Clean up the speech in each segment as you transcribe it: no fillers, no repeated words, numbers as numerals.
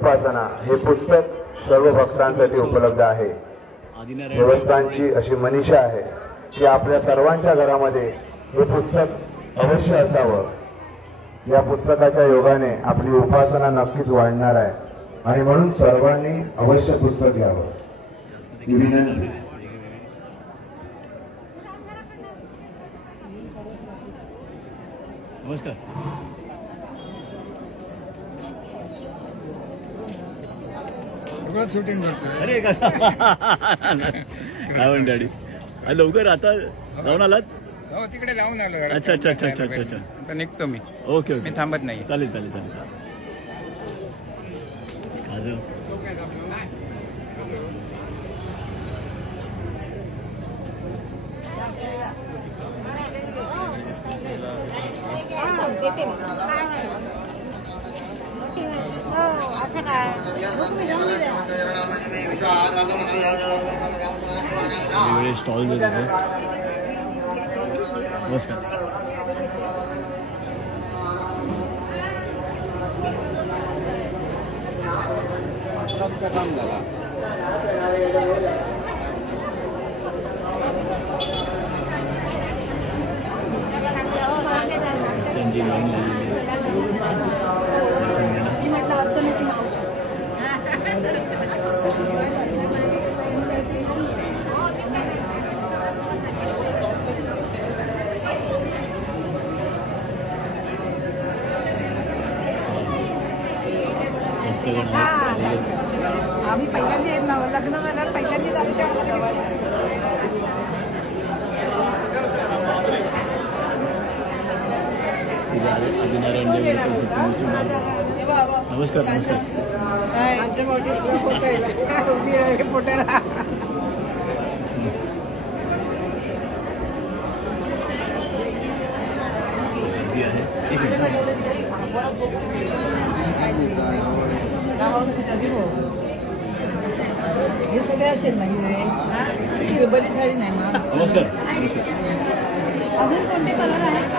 उपासना हे पुस्तक सर्व भक्तांसाठी उपलब्ध आहे। देवस्थानची अशी मनीषा आहे की आपल्या सर्वांच्या घरामध्ये हे पुस्तक अवश्य असावं। या पुस्तकाच्या योगाने आपली उपासना नक्कीच वाढणार आहे आणि म्हणून सर्वांनी अवश्य पुस्तक घ्यावं। नमस्कार। शूटिंग अरे काय म्हणते डॅडी लवकर आता जाऊन आलात? हो तिकडे जाऊन आलो। अच्छा अच्छा अच्छा अच्छा अच्छा आता निघतो मी। ओके मी थांबत नाही। चालेल चालेल चालेल। अजून असं काय वेगवेगळे स्टॉल देते। नमस्कार। काम झाला। त्यांची लाईन लागलेली आम्ही पहिल्यांदा लग्न मला पहिल्यांदा झालं नमस्कार नमस्कार। हे सगळे असेल नाही बरीच साडी नाही मग। नमस्कार। अजून कोणते कलर आहेत का?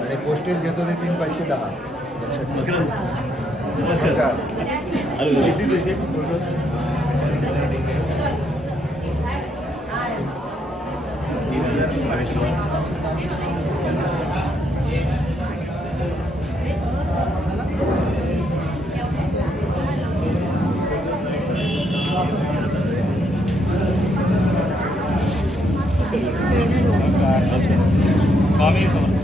आणि पोस्टेज घेतो ते 3 पैसे 10। नमस्कार। स्वामी समर्थ।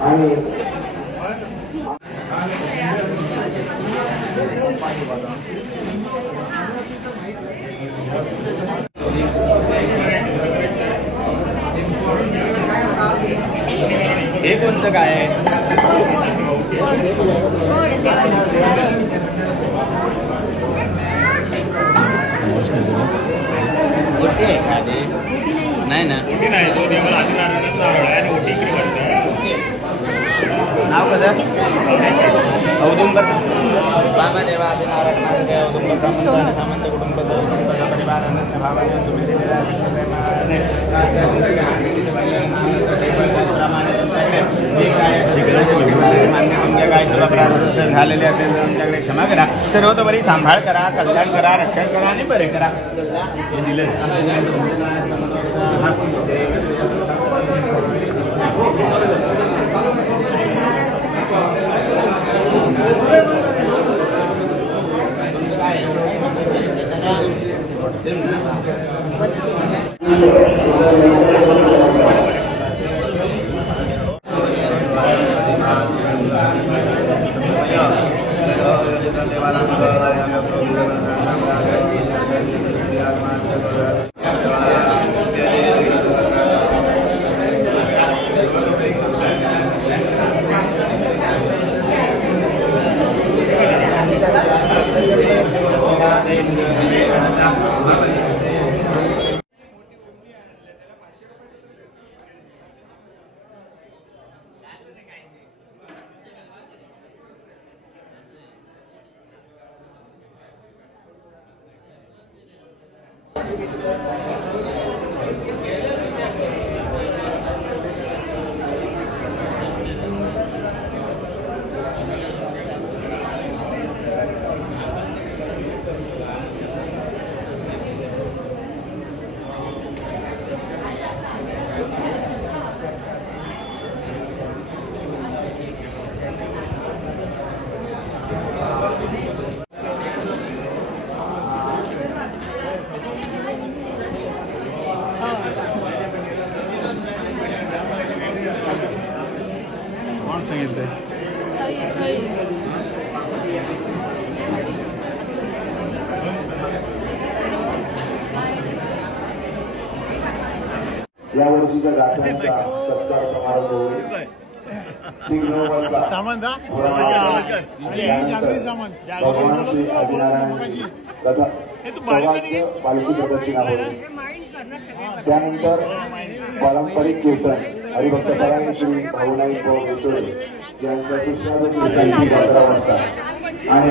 आणि हे कोणतं काय आहे? नाही ना नाव कसं औदुंबर बाबा देवा आदिनारायण औदुंबर सामंत कुटुंब परिवार काय अपराध झालेले असेल तर आमच्याकडे क्षमा करा. सर्वतोपरी सांभाळ करा, कल्याण करा, रक्षण करा आणि बरे करा. हे दिलं या वर्षीच्या गाथांचा सत्कार समारंभ होईल. सामंत पालखी प्रदर्शना होईल. त्यानंतर पारंपरिक कीर्तन हरिभक्त परायण श्री भाऊनाई बेचोळे यांच्या कृष्णाची 11 वाजता आणि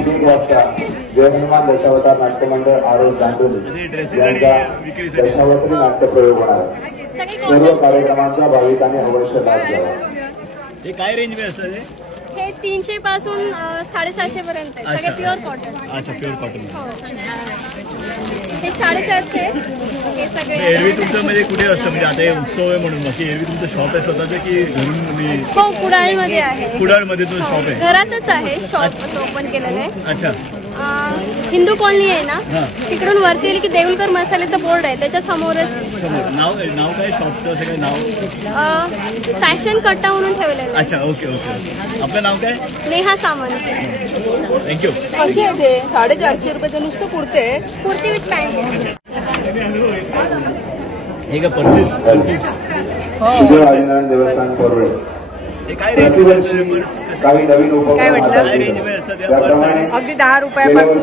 1 वाजता जय हनुमान दशावतार नाट्यमंडळ आरोग्य दांडोली यांचा दशावतारी नाट्यप्रयोग होणार आहे. सर्व कार्यक्रमांचा भाविकांनी अवश्य लाभ घ्यावा. हे काय रेंज मध्ये असतं हे 300 पासून 750 पर्यंत आहे. सगळे प्युअर कॉटन. अच्छा, प्युअर कॉटन. हे 450 हे सगळे. एरवी तुमचं म्हणजे कुठे असतं, म्हणजे आता हे उत्सव आहे म्हणून बाकी एरवी तुमचं शॉप आहे स्वतःचं की घरून तुम्ही? हो, कुडाळमध्ये आहे. कुडाळमध्ये तुमचं शॉप आहे? घरातच आहे शॉप, असं ओपन केलेलं आहे. अच्छा. हिंदू कॉलनी आहे ना, तिकडून वरती गेली की देऊलकर मसाल्याचं बोर्ड आहे, त्याच्या समोरच. नाव काय शॉपचं असं काय नाव? फॅशन कट्टा म्हणून ठेवलेलं आहे. अच्छा, ओके ओके. आपलं नाव काय? नेहा सामंत. थँक्यू. कशी आहे ते? 450 रुपयाचं नुसतं कुर्ते. Kurti with pant. हे का पर्सेस? शुभ आदिनारायण देवस्थान फॉरवर्ड. हे काय रेंज काही नवीन काय म्हटलं? त्याप्रमाणे अगदी 10 रुपयापासून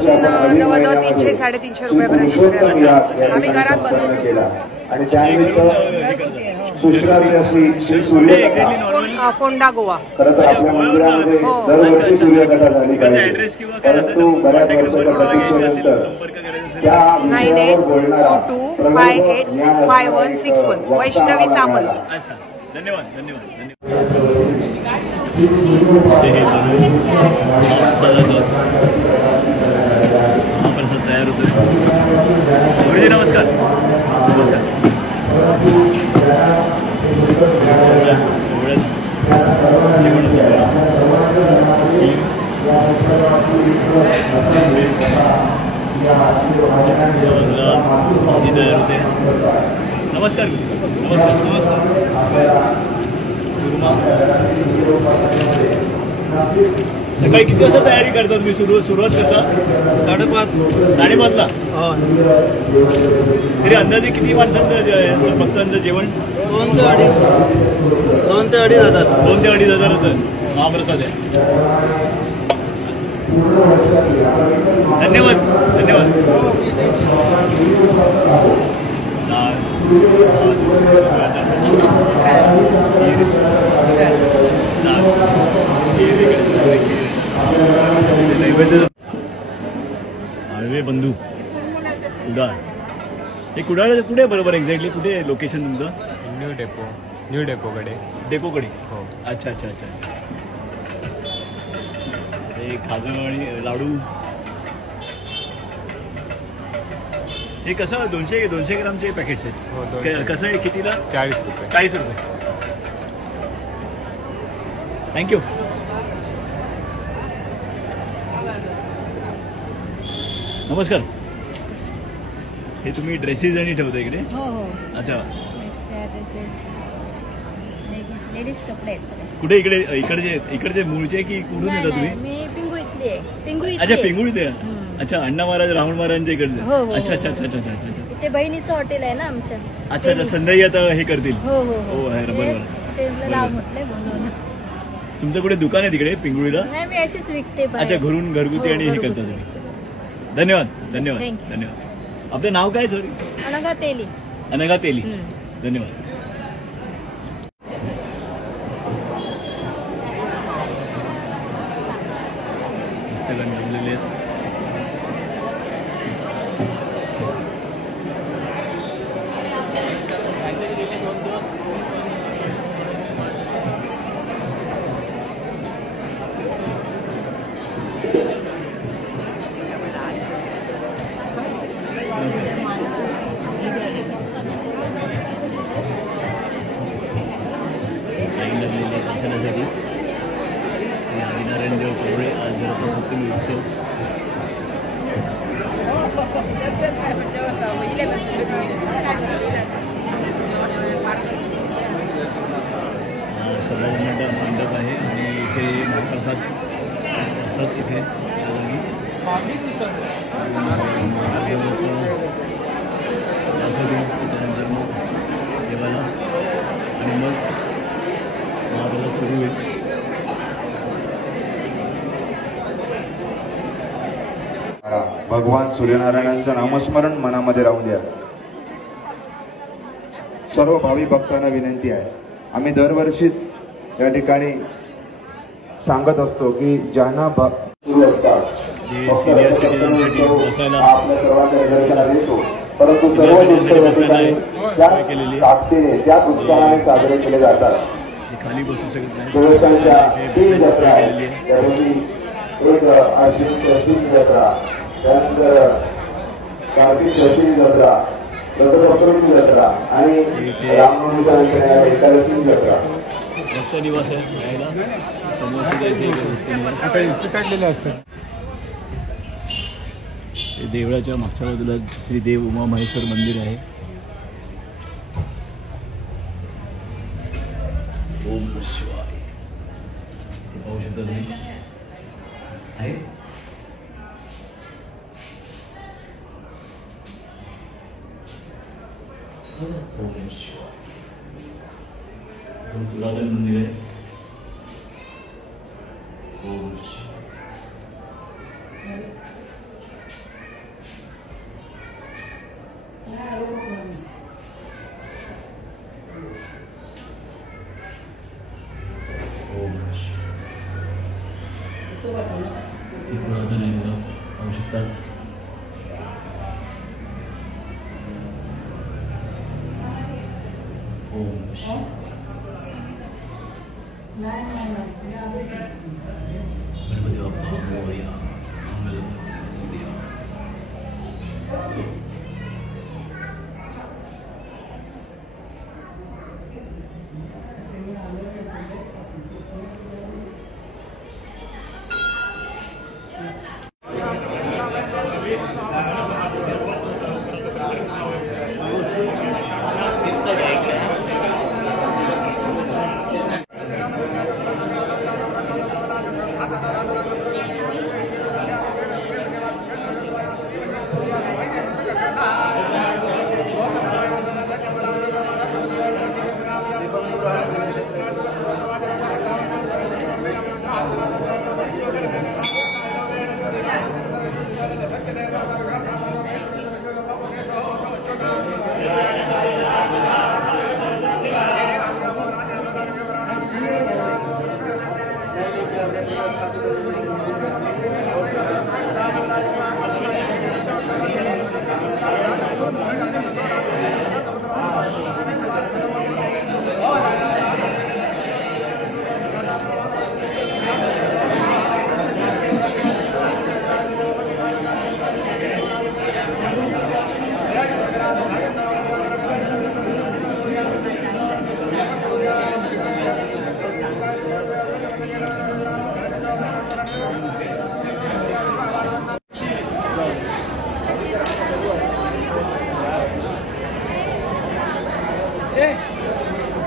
जवळजवळ 300-350 रुपयापर्यंत आम्ही घरात बनवतो. आणि त्यानिमित्त सुश्राव्य अशी श्री सूर्यकथा फोंडा गोवा. खरं तर आपल्या मंदिरामध्ये दरवर्षी सूर्यकथा झाली पाहिजे, परंतु बऱ्याच वर्षाच्या प्रतीक्षेनंतर त्या विषयावर बोलणारा 92285161 वैष्णवी सामंत. अच्छा, धन्यवाद धन्यवाद धन्यवाद. महाप्रसाद तयार होतो. गुरुजी नमस्कार. नमस्कार नमस्कार. सकाळी किती वाजता तयारी करता तुम्ही? सुरुवात करता 5:30 तरी अंदाजे किती माणसांचं भक्तांचं जेवण? 2 ते 2.5 हजार. 2 ते 2.5 होतं महाप्रसाद आहे. धन्यवाद धन्यवाद. आळवे बंधू कुडाळ. हे कुडाळ कुठे बरोबर एक्झॅक्टली कुठे लोकेशन तुमचं? न्यू डेपोकडे. डेपोकडे. हो. अच्छा अच्छा अच्छा. हे खाजं आणि लाडू हे कसं 200 ग्रामचे पॅकेट्स हो, आहेत. 200. कसं आहे कितीला? 40 रुपये. 40 रुपये. थँक्यू. नमस्कार. हे तुम्ही ड्रेसेस आणि ठेवता इकडे? हो हो. अच्छा. लेडीज कपडे आहेत सगळे. कुठे इकडचे मूळचे की कुठून येता तुम्ही? मी पिंगुळीतली आहे. पिंगुळी. अच्छा पिंगुळीत आहे. अच्छा अण्णा महाराज रावण महाराजांच्या इकडचे. हो, हो, अच्छा हो. अच्छा अच्छा अच्छा अच्छा. ते बहिणीचं हॉटेल आहे ना आमच्या. अच्छा अच्छा. संध्याकाळी आता हे करतील. हो हो हो आहे बरोबर. ते लाव म्हटलंय म्हणून. तुमचं कुठे दुकान आहे तिकडे पिंगुळीला? नाही मी अशीच विकते बाहेर. अच्छा घरून घरगुती हो, आणि हे घरगुती. करता तुम्ही. धन्यवाद धन्यवाद Thank you. धन्यवाद. आपलं नाव काय? सॉरी. अनघा तेली. अनघा तेली. धन्यवाद. जमलेले आहेत. लाईन लागलेली आहे दर्शनासाठी. श्री आदिनारायण देव कोवळे आज रथसप्तमी उत्सव. सभामंडप मंडप आहे आणि इथे महाप्रसाद असतात इथे त्याच्यानंतर मग देवाला आणि मग महाप्रसाद सुरू होईल. भगवान सूर्यनारायणांचं नामस्मरण मनामध्ये राहून द्या. सर्व भावी भक्तांना विनंती आहे, आम्ही दरवर्षीच या ठिकाणी सांगत असतो की ज्यांना जे सिनियर सिटीजनसाठी बसायला आपल्या सर्वांच्या दर्शनाला येतो, परंतु सर्व सिनियर दुष्ट बसायला सोय केलेली आहे. ताकदीने त्याच उत्साहाने साजरे केले जातात. हे खाली बसू शकत नाही. देवस्थानच्या इथे 3 बसायची जत्रा सोय आहेत. केलेली आहे. त्यापैकी एक आश्विन षष्ठी जत्रा, त्यानंतर कार्तिक षष्ठी जत्रा, रथसप्तमी जत्रा आणि रामनवमीच्या नंतर एकादशी जत्रा. भक्त निवास आहे राहायला. समोर सुद्धा इथे भक्त निवास काढलेले असतात. हे देवळाच्या मागच्या बाजूला श्री देव उमा महेश्वर मंदिर आहे. ओम नमः शिवाय. हे पाहू शकता तुम्ही आहे. ओम नमः शिवाय. पुरातन मंदिर आहे. ओम नमः शिवाय. ते पुरातन आहे बघा, पाहू शकता. ओम शिवाय. गणपती बाप्पा मोरया. मंगलमूर्ती मोरया.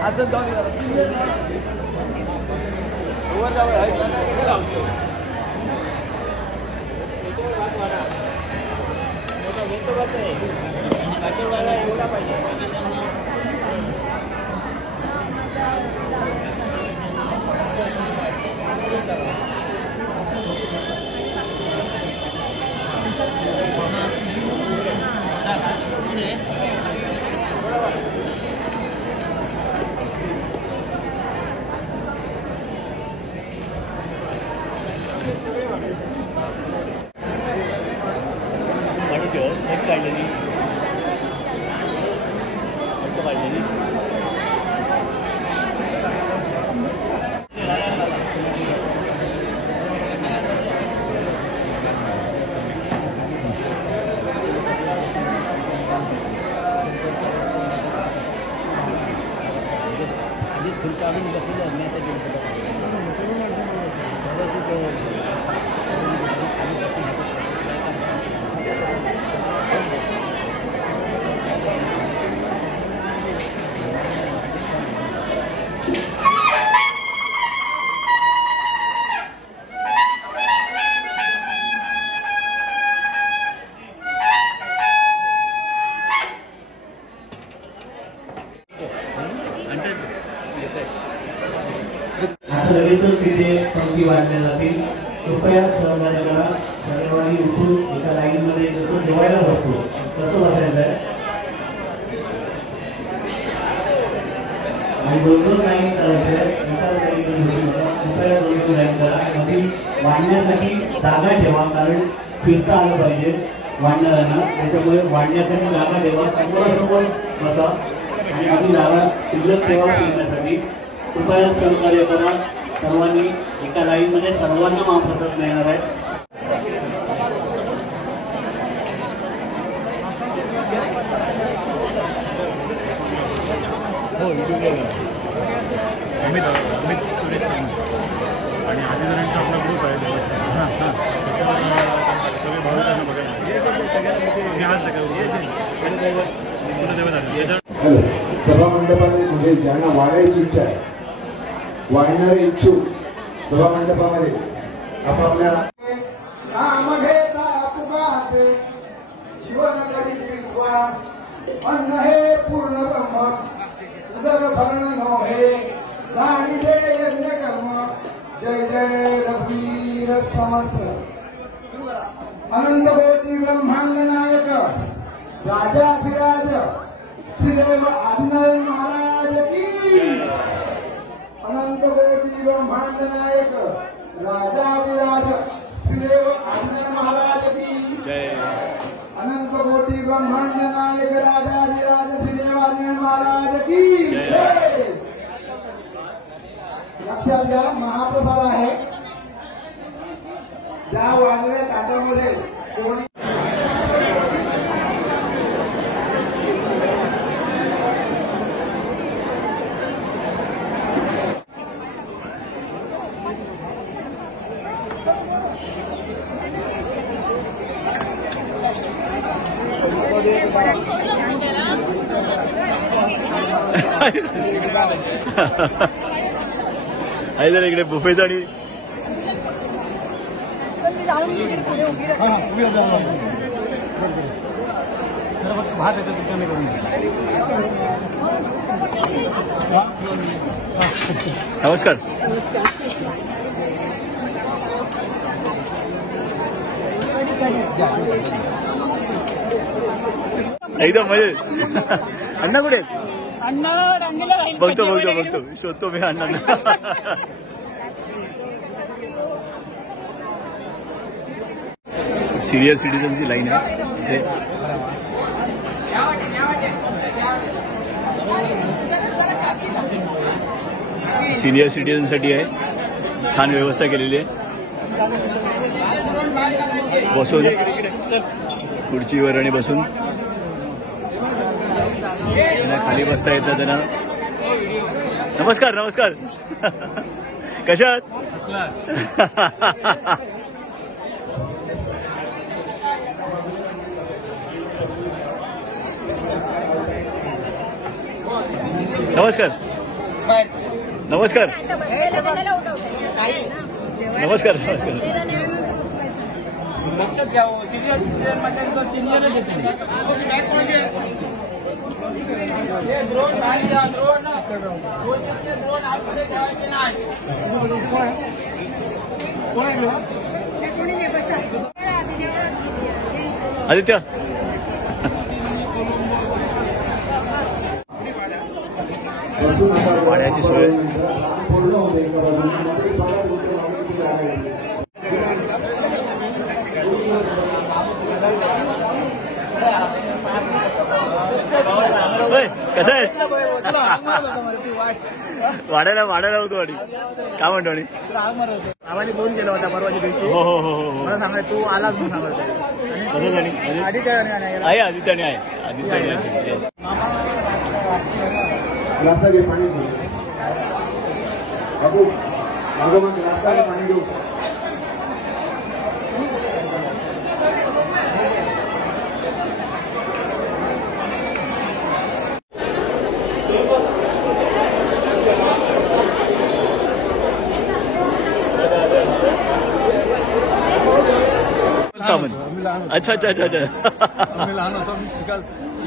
असं जाऊन वर जावं लगेचच तिथे पंक्ती वाढल्या जातील. कृपया सहकार्य करा. शनिवारी उठून एका लाईनमध्ये जसं जेवायला बसतो तसं बसायचं आहे आणि दोन लाईन करायचं आहे. कृपया दोन लाईन करा. मधील वाढण्यासाठी जागा ठेवा, कारण फिरता आलं पाहिजे वाढणाऱ्यांना. त्याच्यामुळे वाढण्यासाठी जागा ठेवा. समोरासमोर बसा आणि आधी जागा शिल्लक ठेवा फिरण्यासाठी. कृपया सहकार्य करा. सर्वांनी एका लाईन मध्ये सर्वांना महाप्रसाद मिळणार आहे. अमित सुरेश आणि आदिवासींचा आपला ग्रुप आहे सगळे भाविकांना बघायला. सभा मंडपाने म्हणजे ज्यांना वाढायची इच्छा आहे, वाढणारे इच्छुक सभा मंडपामध्ये आपापल्या नाम घेता तुगाचे जीवन करी अन्न हे पूर्ण ब्रह्म उदर भरण नव्हे जाणीते यज्ञ कर्म. जय जय रघुवीर समर्थ. अनंत कोटी ब्रह्मांड नायक राजाधिराज श्रीदेव आदिनारायण महाराज की. अनंत कोटी ब्रह्मांड नायक राजाधिराज श्रीदेव आदिनारायण महाराज की जय. अनंत कोटी ब्रह्मांड नायक राजाधिराज श्रीदेव आदिनारायण महाराज की जय. लक्षात घ्या, महाप्रसाद आहे. ज्या वाढलेल्या ताटामध्ये कोणी आहे जर इकडे बुफेचा आणि जाऊन पुढे उभी नमस्कार. एकदम मजेत. अण्णा कुठे आहेत? बघतो शोधतो मी अण्णांना. सिनियर सिटीजनची लाईन आहे इथे. सिनियर सिटीजनसाठी आहे. छान व्यवस्था केलेली आहे. बसून खुर्चीवर आणि बसून त्यांना खाली बसता येतं. त्यांना नमस्कार. कशा आहात? नमस्कार. लक्षात घ्या. सिनियर सिटीजन म्हटलं सिनियरच येते. द्रोण नाही द्या. द्रोण आतमध्ये ठेवायचे नाही. आदित्य पाण्याची सोय. कसं आहेस? वाढायला होतो वाडी. काय म्हणतो? आणि आम्हाला फोन केला होता परवाच्या दिवशी. हो मला सांगा तू आलाच म्हणून सांगत आदित्य आहे. ग्लासा घे पाणी घेऊ. बाबू मागं ग्लासा घे पाणी घेऊ. सामंत. अच्छा. आम्ही लहान होतो. मी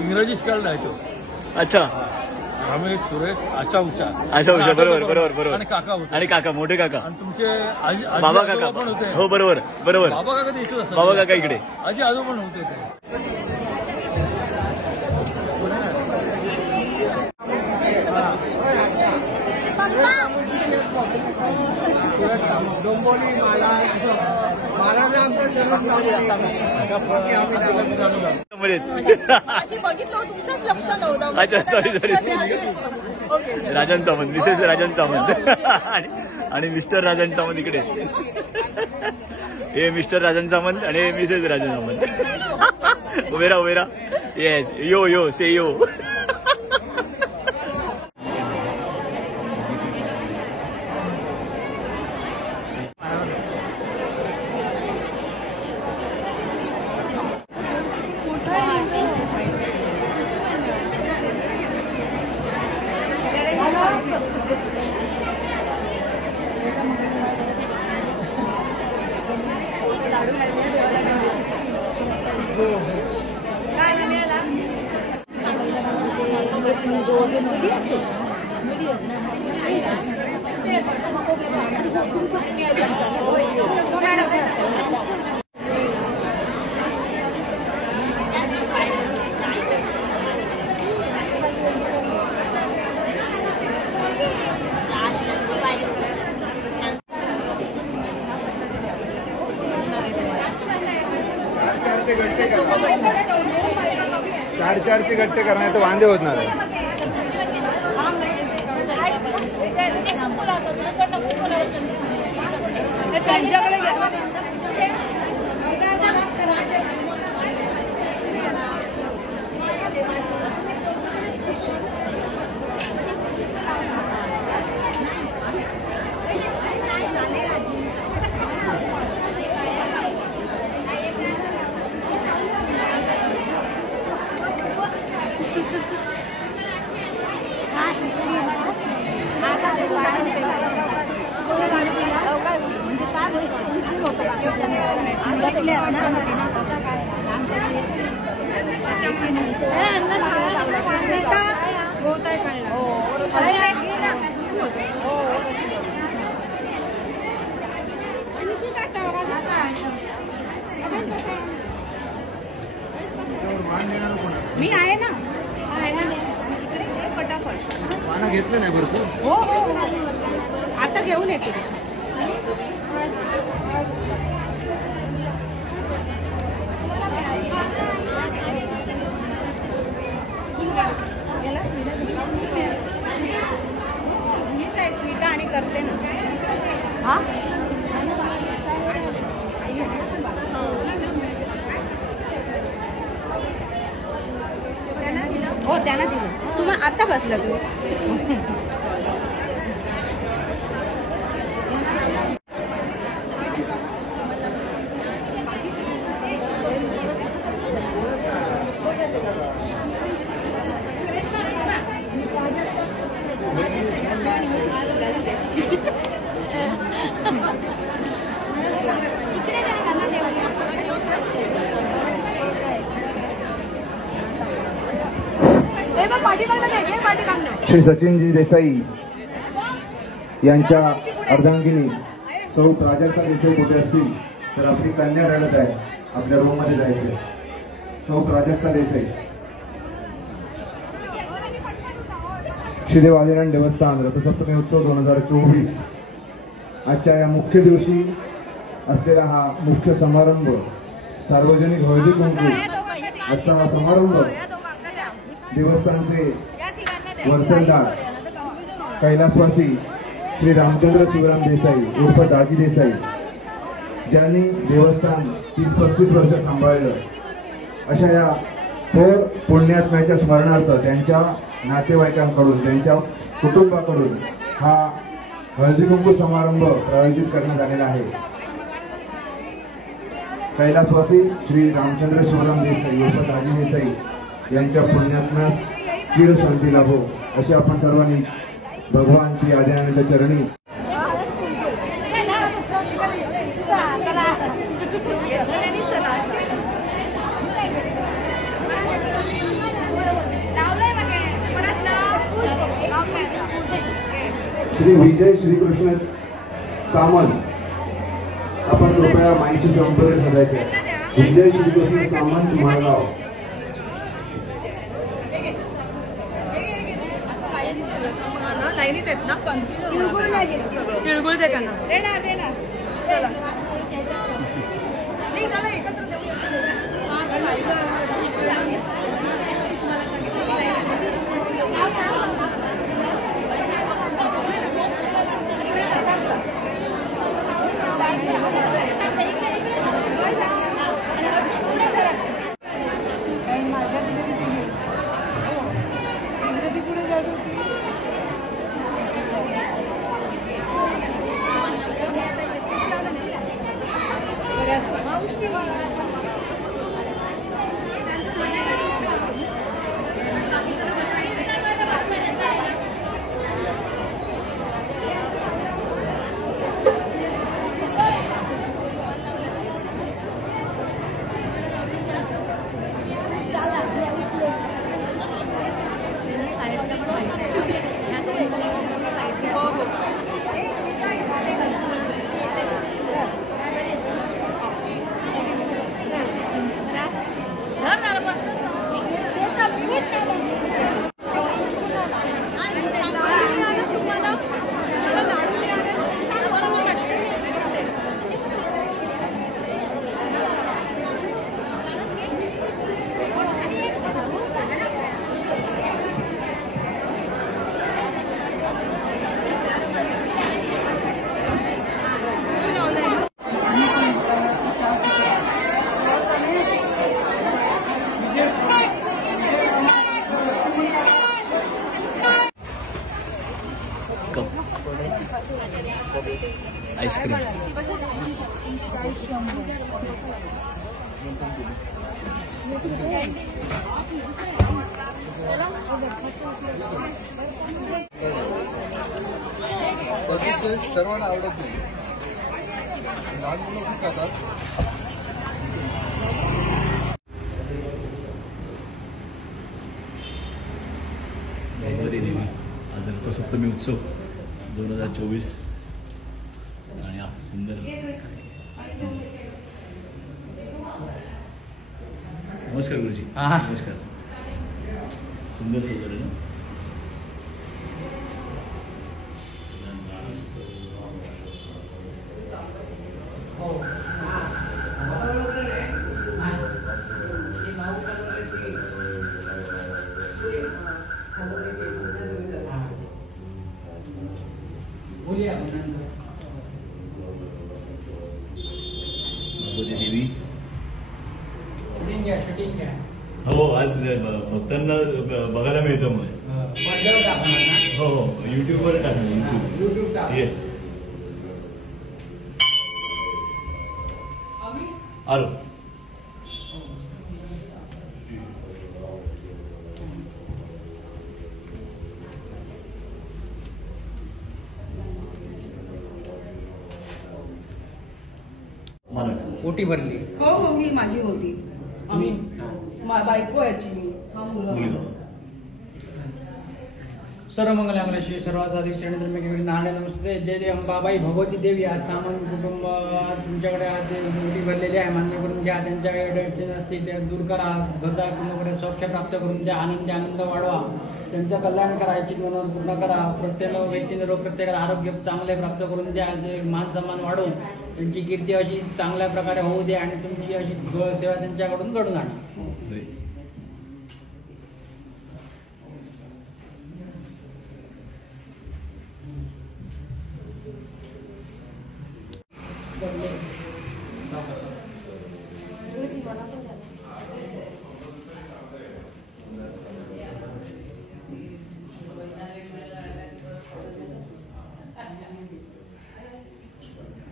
इंग्रजी शिकायला जायचो. अच्छा. आम्ही सुरेश आशा उषा बरोबर. आणि काका मोठे काका आणि तुमचे बाबा काका पण होते. हो बरोबर. बाबा काका इथेच असतात. बाबा काका इकडे. आजी आजो पण होते. डोंबोली बघितलं तुमचंच लक्ष नव्हतं. अच्छा सॉरी. राजन सामंत, मिसेस राजन सामंत आणि मिस्टर राजन सामंत इकडे. हे मिस्टर राजन सामंत आणि मिसेस राजन सामंत. उभेरा. येस. यो से यो. चारचे गट्टे करणार तर वांदे होणार आहे. त्यांच्याकडे म्हणजे काय मी आहे ना पटापट पानं घेतलं नाही भरपूर. हो आता घेऊन येते. स्मिता आणि करते ना. हा हो त्यांना दिलं. तुम्ही आता बसला तू. श्री सचिनजी देसाई यांच्या अर्धांगिनी सौ प्राजक्ता देसाई कुठे असतील तर आपली कन्या रडत आहे. आपल्या रूम मध्ये जायचे. सौ प्राजक्ता देसाई. श्रीदेव आदिनारायण देवस्थान रथसप्तमी उत्सव 2024 आजच्या या मुख्य दिवशी असलेला हा मुख्य समारंभ सार्वजनिक हळदी कुंकू. आजचा हा समारंभ देवस्थानचे वरसलदार कैलासवासी श्री रामचंद्र शिवराम देसाई उर्फ दाजी देसाई ज्यांनी देवस्थान 30-35 वर्ष सांभाळलं अशा या थोर पुण्यात्म्याच्या स्मरणार्थ त्यांच्या नातेवाईकांकडून त्यांच्या कुटुंबाकडून हा हळदी कुंकू समारंभ आयोजित करण्यात आलेला आहे. कैलासवासी श्री रामचंद्र शिवराम देसाई उर्फ दाजी देसाई यांच्या पुण्यात्म्यास चिरशांती लाभो अशी आपण सर्वांनी भगवानची आदिनारायणाच्या चरणी श्री विजय श्रीकृष्ण सामंत आपण कृपया माईशी संपर्क साधायचे. विजय श्रीकृष्ण सामंत माळगाव. लाईनीत आहेत ना. तिळगुळ दे त्यांना. देणार चला नाही चला एकत्र आईस्क्रीम. सर्वांना आवडत नाही. भगवती देवी आज रथसप्तमी उत्सव 2024 आणि हा सुंदर नमस्कार गुरुजी. नमस्कार. सुंदर सजवलं ना. भगवती देवी हो आज भक्तांना बघायला मिळतं मग. हो युट्यूबवर टाकलं. येस आलो. ओटी भरली. हो हो ही माझी होती. आम्ही बायको याची हा मुलगा. सर्व मंगलांगलाशी सर्वात अधिक शरणधर्मिक नारायण नमस्ते. जय देव अंबाबाई भगवती देवी. आज सामान कुटुंब तुमच्याकडे आज ओटी भरलेली आहे. मान्य करून घ्या. त्यांच्याकडे अडचण असते ते दूर करा. घरदा कुटुंबाकडे सौख्य प्राप्त करून द्या. आनंद वाढवा. त्यांचं कल्याण करा. इच्छित मनोरथ पूर्ण करा. प्रत्येक व्यक्तीने प्रत्येकाला आरोग्य चांगले प्राप्त करून द्या. मान सन्मान वाढवून त्यांची कीर्ती अशी चांगल्या प्रकारे होऊ द्या आणि तुमची अशी सेवा त्यांच्याकडून घडून आणा.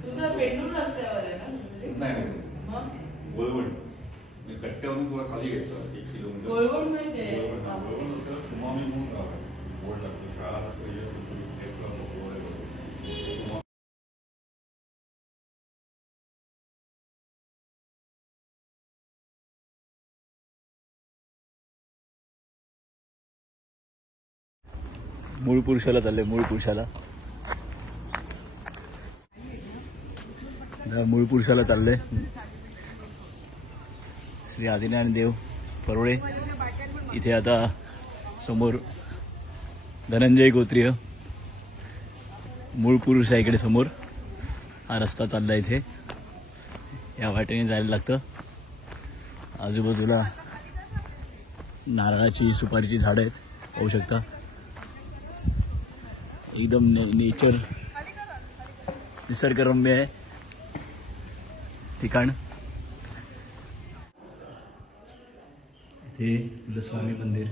तुझं बेडरूम रस्त्यावर आहे ना? गोलवण कट्ट्यावरून तुला खाली घ्यायचं 1 किलोमीटर. गोलवण माहिती आहे? बोर्ड लागतो शाळा मूळ पुरुषाला चाललंय. मूळ पुरुषाला मूळ पुरुषाला चाललंय. श्री आदिनारायण देव परोळे इथे आता समोर धनंजय गोत्रीय मूळ पुरुष आहे. इकडे समोर हा रस्ता चालला. इथे या वाटेने जायला लागतं. आजूबाजूला नारळाची सुपारीची झाडं आहेत. पाहू शकता एकदम नेचर निसर्गरम्य आहे ठिकाण. इथे कुलस्वामी मंदिर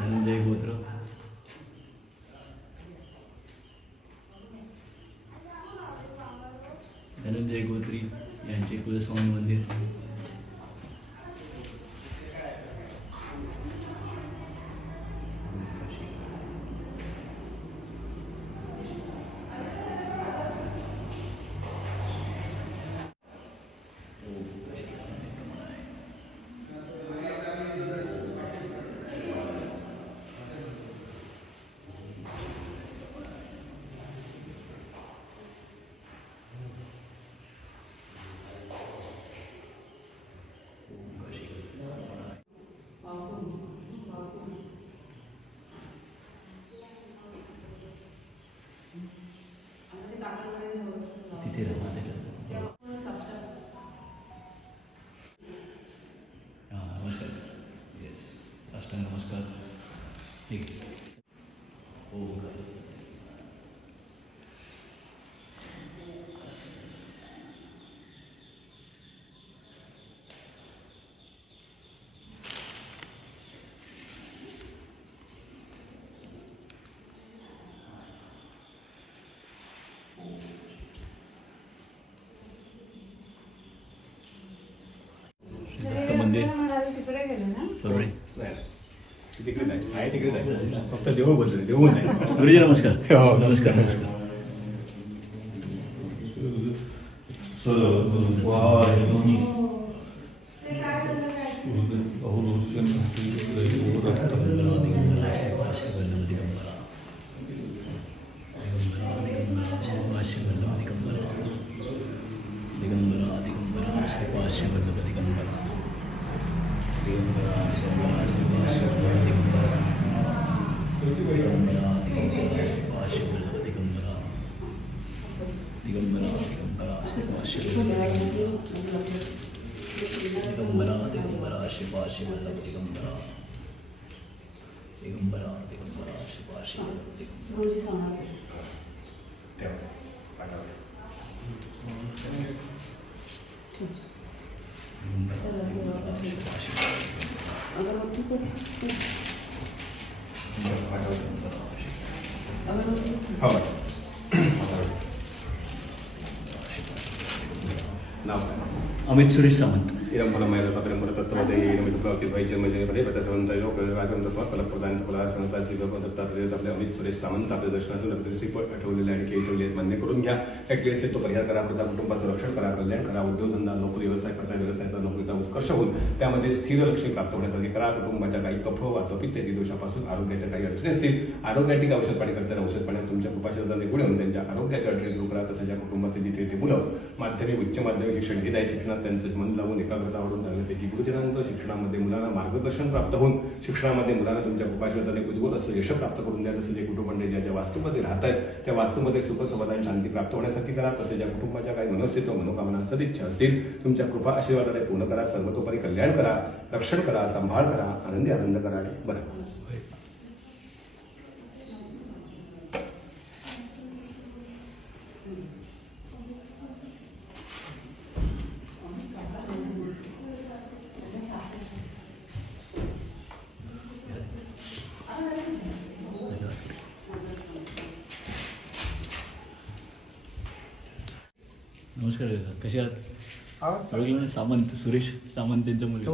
धनंजय गोत्र धनंजय गोत्री यांचे कुलस्वामी मंदिर. तिथे नमस्कार. येस साष्टांग नमस्कार. ठीक हो. मंदिर बरोबर तिकडे आहे तिकडे आहे. फक्त देऊ बदल देऊ नाही. गुरुजी नमस्कार. नमस्कार. नमस्कार. अमित सुरेश सामंत इरंफलम तस्तमध्ये आपले अमित सुरेश सामंत आपल्या दर्शनाचे श्रीपट ठेवलेले आणि काही ठेवले मान्य करून घ्या. ऍक्टिव्ह असेल तो परिहार करा, वृद्धा कुटुंबाचं रक्षण करा, कल्याण करा, उद्योगधंदा नोकरी व्यवसाय करता व्यवसायाचा नोकरीचा उत्कर्ष होऊन त्यामध्ये स्थिर लक्ष प्राप्त होण्यासाठी करा. कुटुंबाच्या काही कफ वातपित्त इत्यादी दोषापासून आरोग्याच्या काही अडचणी असतील, आरोग्यातील औषध पाणी करताना औषध पाण्यात तुमच्या कृपाशीर्वादाने गुण होऊन त्यांच्या आरोग्याच्या अडचणी दूर करा. तसंच या कुटुंबातील जिथे ते मुलं माध्यमिक उच्च माध्यमिक शिक्षण घेत आहे, शिक्षणात त्यांचं मन लावून एकाग्रता वाढून चालण्यापैकी गुरुजनांचं शिक्षणामध्ये मुलांना मार्गदर्शन प्राप्त होऊन शिक्षणामध्ये मुलांना तुमच्या कृपाशीर्वादाने उज्ज्वल असं यश प्राप्त करून द्या. तसं जे कुटुंबाने ज्या ज्या वास्तूमध्ये राहत आहेत त्या वास्तूमध्ये सुख समाधान शांती प्राप्त होण्यासाठी करा. तसे ज्या कुटुंबाच्या काही मनस्थित मनोकामना सदिच्छा असतील तुमच्या कृपा आशीर्वादाने पूर्ण करा. सर्वतोपरी कल्याण करा, रक्षण करा, सांभाळ करा, आनंदी आनंद करा आणि बरं. नमस्कार कसे आहात? ओळखलं सामंत सुरेश सामंत त्यांचं मुलं.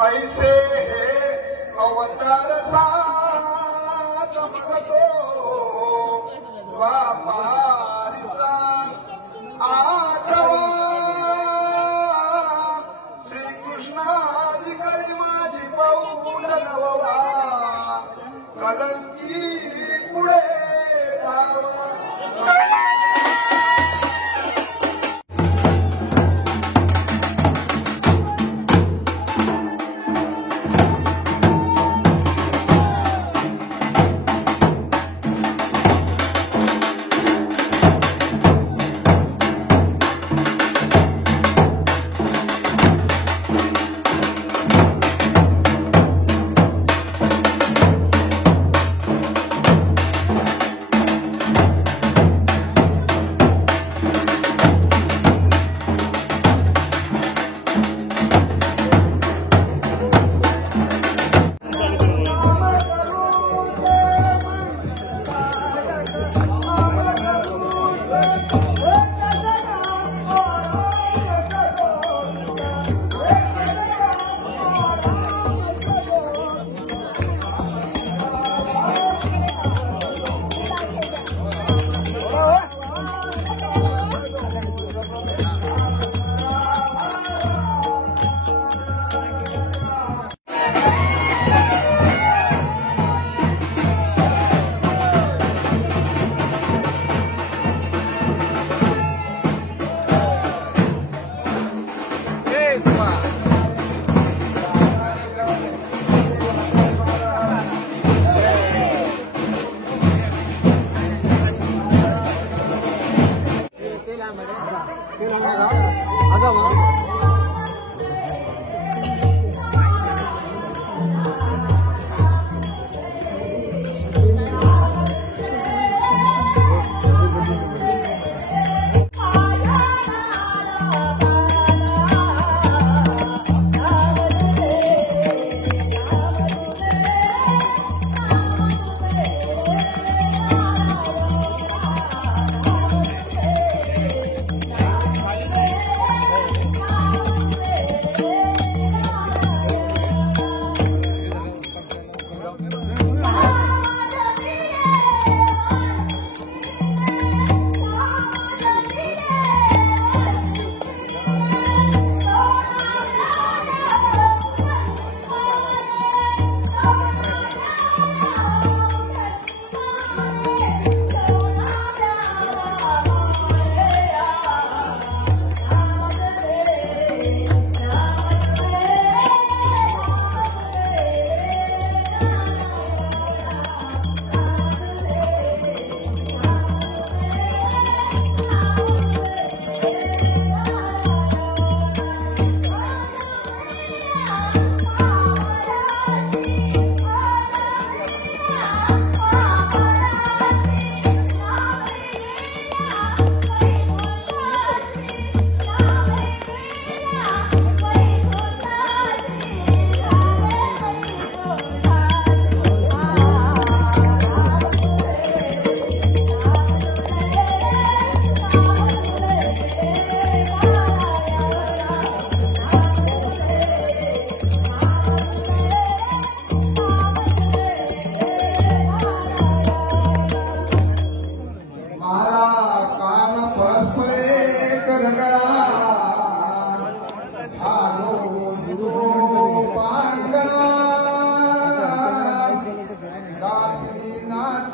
ऐसे हे अवतार साथ भगतो वापारीचा आठवा श्रीकृष्णाधिकारी माझी पाऊल नववा कलंकी पुढे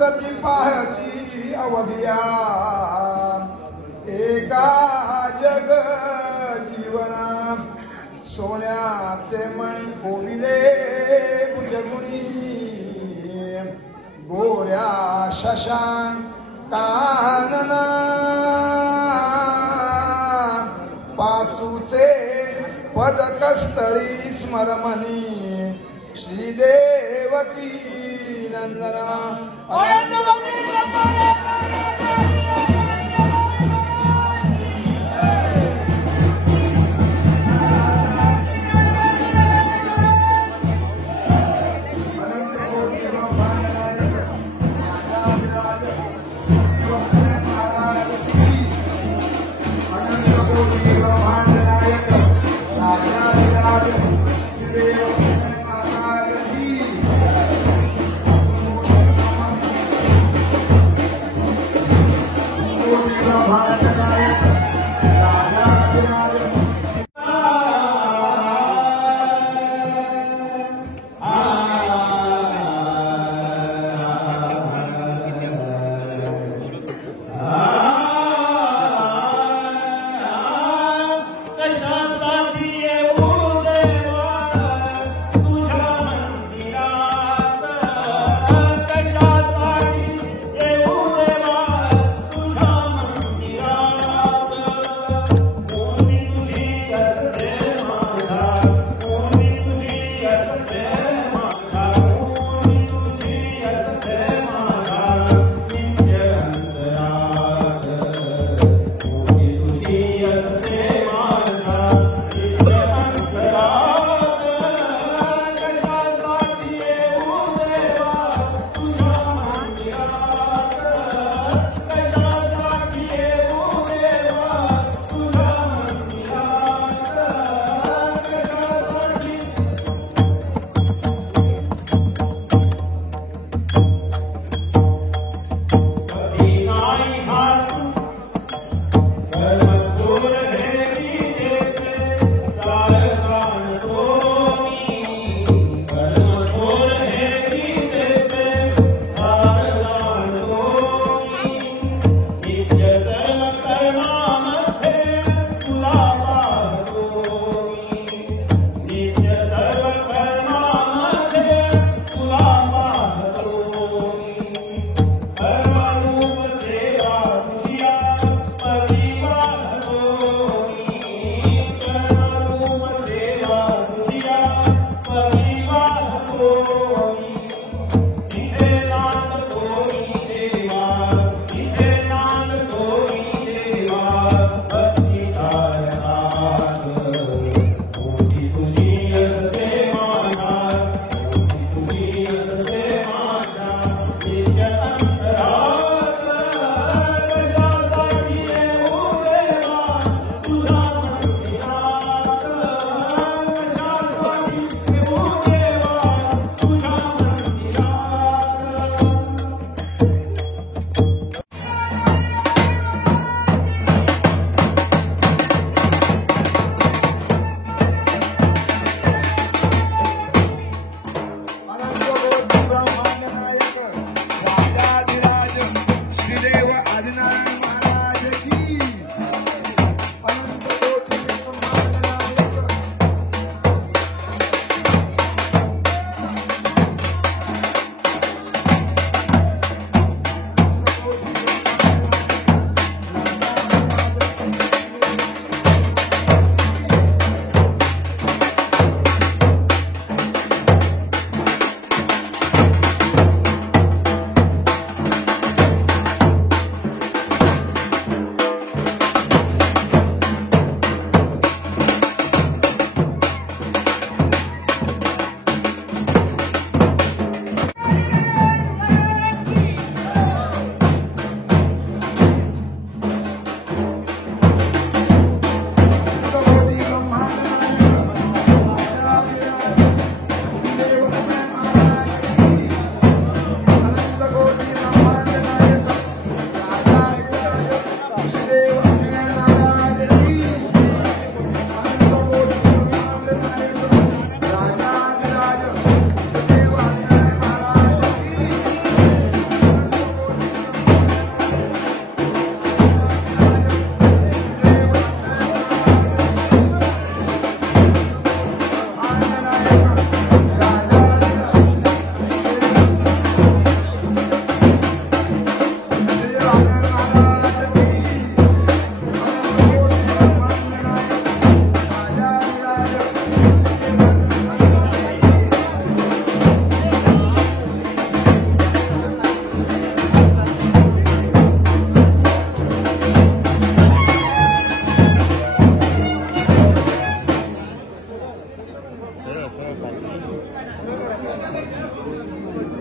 हसती पाहती अवधिया एका जग जीवना सोन्याचे मणी ओविले भुजगुणी गोऱ्या शशांकानना पाचूचे पदकस्थळी स्मरमणी श्रीदेवकी नंदना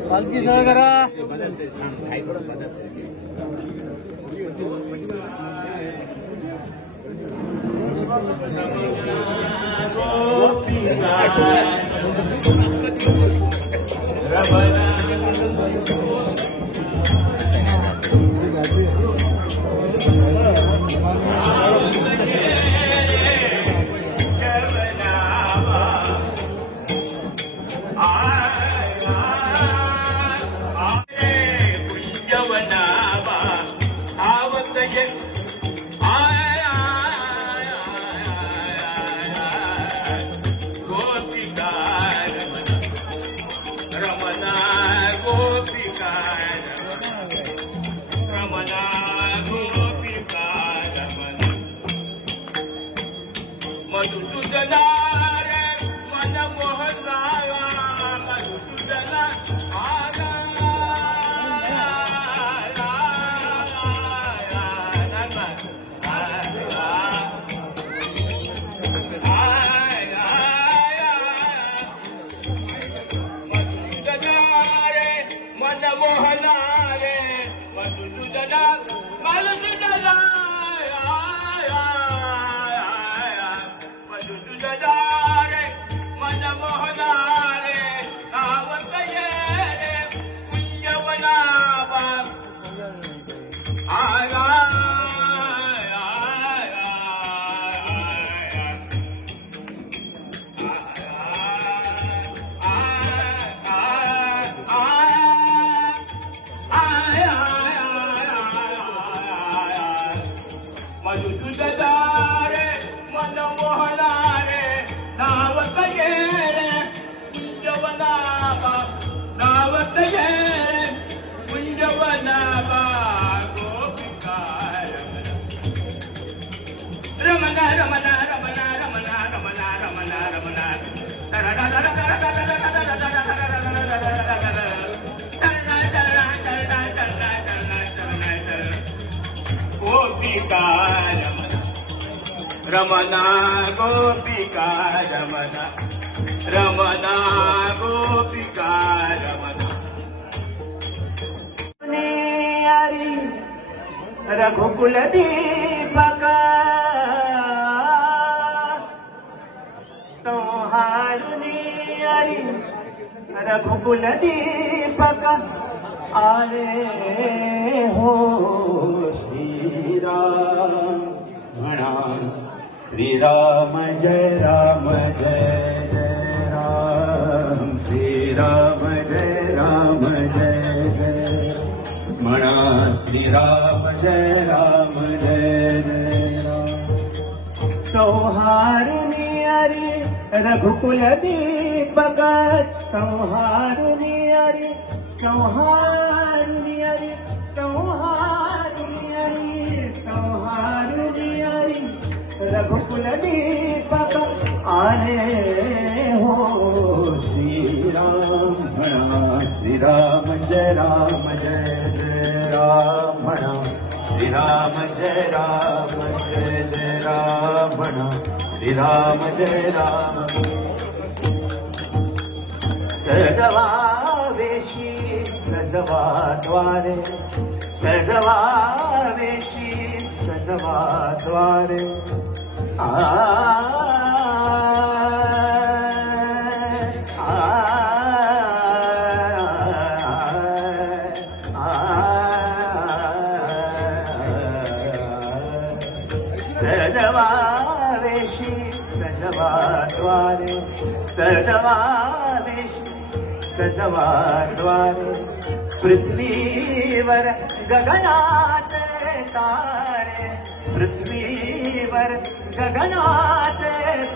पालखी सह करा. रमना गोपिका रमना रमना गोपिका रमना रघुकुल दीपक संहारुनी हरि रघुकुल दीपक आले हो श्री राम म्हणा श्री राम जय राम जय जय राम श्री राम जय म्हणा श्री राम जय जय राम संहारुनी हरि रघुकुल दीपक संहारुनी हरि संहारुनी हरि संहारुनी हरि संहारुनी हरि रघुकुल दीपक आले हो श्री राम म्हणा श्री राम जय जय राम म्हणा श्री राम जय जय राम म्हणा श्री राम जय सजवा वेशी सजवा द्वारे सजवा वेशी सजवा द्वारे सजवा वेशी सजवा द्वारे सजवा वेशी सजवा द्वारे पृथ्वीवर गगनात तारे पृथ्वीवर गगनात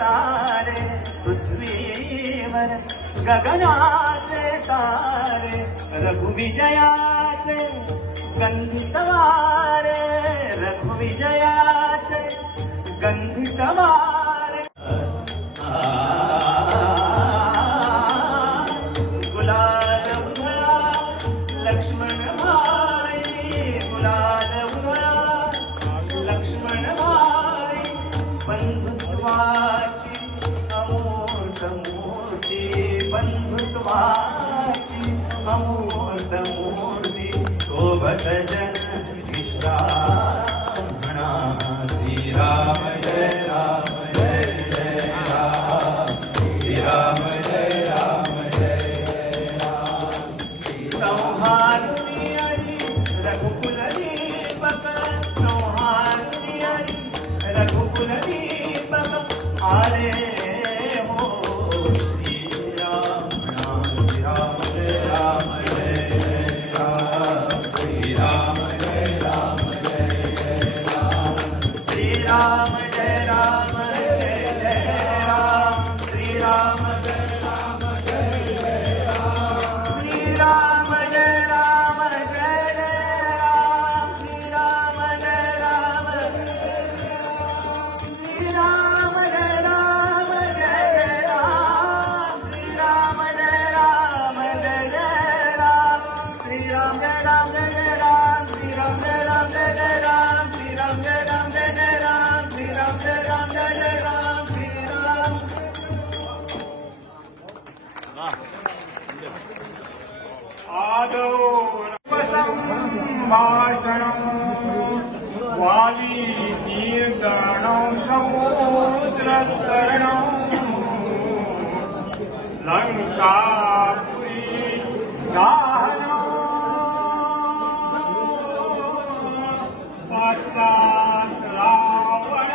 तारे पृथ्वीवर गगनात तारे रघुविजयाचे गंधितवारे रघुविजयाचे गंधितवारे गुलाल उधळा लक्ष्मण भाई गुलाल उधळा लक्ष्मण भाई बंधुत्वाची अमोल मूर्ती बंधुत्वा भजन विश्रामणा श्री राम जय राम जय जय राम श्री राम जय राम जय राम संहार रघुकुल दीपक संहार रघुकुल दीपक आरे हो श्री राम राम जय राम जय जय राम श्री राम जय राम जय जय राम श्री राम जय राम जय जय राम श्री राम जय राम जय जय राम श्री राम जय राम जय जय राम श्री राम जय राम श्री राम जय राम जय जय राम श्री राम जय राम जय जय राम श्री राम जय राम जय जय राम श्री राम जय राम जय जय राम श्री राम जय राम जय जय राम श्री राम जय राम जय जय राम श्री राम आदौ संभाषणं वाली तीर्थणं समुद्रतरणं लंकापुरी दाहनं पश्चात् रावण